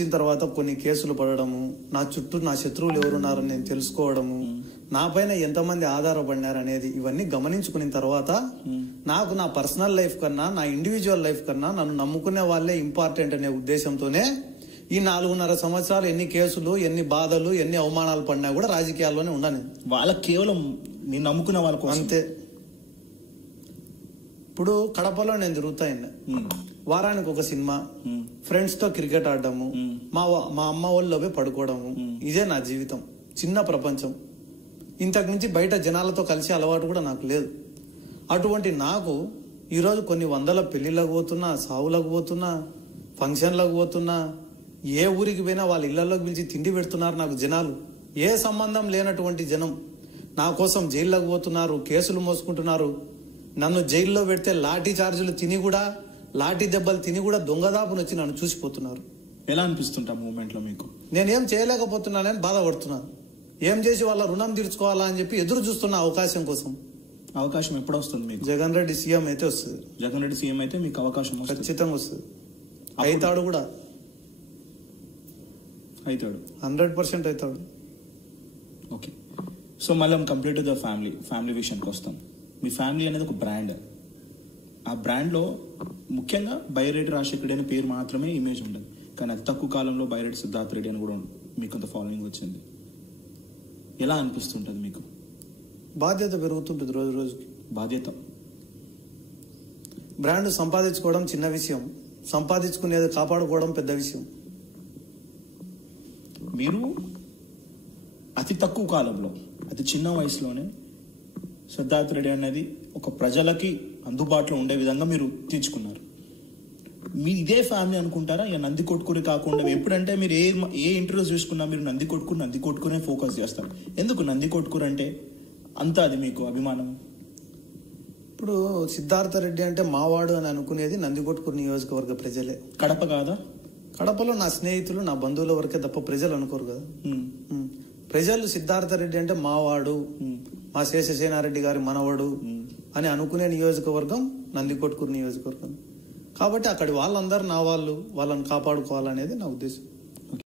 వచ్చిన తర్వాత కొన్ని కేసులు పడడము, నా చుట్టూ నా శత్రువులు ఎవరున్నారని నేను తెలుసుకోవడము, నా పైన ఎంతమంది ఆధారపడినారు అనేది ఇవన్నీ గమనించుకున్న తర్వాత నాకు నా పర్సనల్ లైఫ్ కన్నా, నా ఇండివిజువల్ లైఫ్ కన్నా నన్ను నమ్ముకునే వాళ్ళే ఇంపార్టెంట్ అనే ఉద్దేశంతోనే ఈ 4.5 సంవత్సరాలు ఎన్ని కేసులు, ఎన్ని బాధలు, ఎన్ని అవమానాలు పడినా కూడా రాజకీయాల్లోనే ఉన్నాను. వాళ్ళకి కేవలం నేను నమ్ముకునే వాళ్ళకు అంతే. ఇప్పుడు కడపలో నేను తిరుగుతాను, వారానికి ఒక సినిమా, ఫ్రెండ్స్ తో క్రికెట్ ఆడడము, మా అమ్మ వాళ్ళలో పడుకోవడము, ఇదే నా జీవితం. చిన్న ప్రపంచం. ఇంతకు మించి బయట జనాలతో కలిసి అలవాటు కూడా నాకు లేదు. అటువంటి నాకు ఈరోజు కొన్ని 100 పెళ్లిళ్ళకు పోతున్నా, సావులకు పోతున్నా, ఫంక్షన్లకు పోతున్నా, ఏ ఊరికి పోయినా వాళ్ళ ఇళ్లలోకి పిలిచి తిండి పెడుతున్నారు నాకు జనాలు. ఏ సంబంధం లేనటువంటి జనం నా కోసం జైల్లోకి పోతున్నారు, కేసులు మోసుకుంటున్నారు. నన్ను జైల్లో పెడితే లాఠీ చార్జీలు తిని కూడా, లాఠీ దెబ్బలు తిని కూడా దొంగదాపును వచ్చి నన్ను చూసిపోతున్నారు. ఎలా అనిపిస్తుంటా మూమెంట్ లో మీకు? నేనేం చేయలేకపోతున్నానని బాధపడుతున్నాను. ఏం చేసి వాళ్ళ రుణం తీర్చుకోవాలా అని చెప్పి ఎదురు చూస్తున్న అవకాశం కోసం. అవకాశం ఎప్పుడు వస్తుంది మీకు? జగన్ రెడ్డి సీఎం అయితే వస్తుంది. జగన్ రెడ్డి సీఎం అయితే మీకు అవకాశం ఖచ్చితంగా వస్తుంది. అవుతాడు కూడా, అవుతాడు, 100% అవుతాడు. ఓకే. సో మళ్ళీ కంప్లీట్ ద ఫ్యామిలీ విషయానికి వస్తాం. మీ ఫ్యామిలీ అనేది ఒక బ్రాండ్. ఆ బ్రాండ్లో ముఖ్యంగా బైరెడ్డి రాజశేఖర రెడ్డి అనే పేరు మాత్రమే ఇమేజ్ ఉండదు, కానీ అతి తక్కువ కాలంలో బైరెడ్డి సిద్ధార్థ రెడ్డి అని కూడా మీకు కొంత ఫాలోయింగ్ వచ్చింది. ఎలా అనిపిస్తుంటుంది మీకు? బాధ్యత పెరుగుతుంటుంది రోజు రోజుకి. బాధ్యత. బ్రాండ్ సంపాదించుకోవడం చిన్న విషయం, సంపాదించుకునేది కాపాడుకోవడం పెద్ద విషయం. మీరు అతి తక్కువ కాలంలో, అతి చిన్న వయసులోనే సిద్ధార్థ రెడ్డి అనేది ఒక ప్రజలకి అందుబాటులో ఉండే విధంగా మీరు తీర్చుకున్నారు. మీ ఇదే ఫ్యామిలీ అనుకుంటారా? నంది కొట్టుకుని కాకుండా ఎప్పుడంటే మీరు ఏ ఇంటర్వ్యూస్ చూసుకున్నా మీరు నంది కొట్టుకునే ఫోకస్ చేస్తారు. ఎందుకు నంది కొట్టుకురు అంటే అంత అది మీకు అభిమానం? ఇప్పుడు సిద్ధార్థ రెడ్డి అంటే మావాడు అని అనుకునేది నందికొట్కూరు నియోజకవర్గ ప్రజలే. కడప కాదా? కడపలో నా స్నేహితులు, నా బంధువుల వరకే తప్ప ప్రజలు అనుకోరు కదా. ప్రజలు సిద్ధార్థ రెడ్డి అంటే మావాడు, మా శేషసేనారెడ్డి గారి మనవడు అని అనుకునే నియోజకవర్గం నందికొట్కూరు నియోజకవర్గం. కాబట్టి అక్కడి వాళ్ళందరూ నా వాళ్ళు, వాళ్ళని కాపాడుకోవాలనేది నా ఉద్దేశం.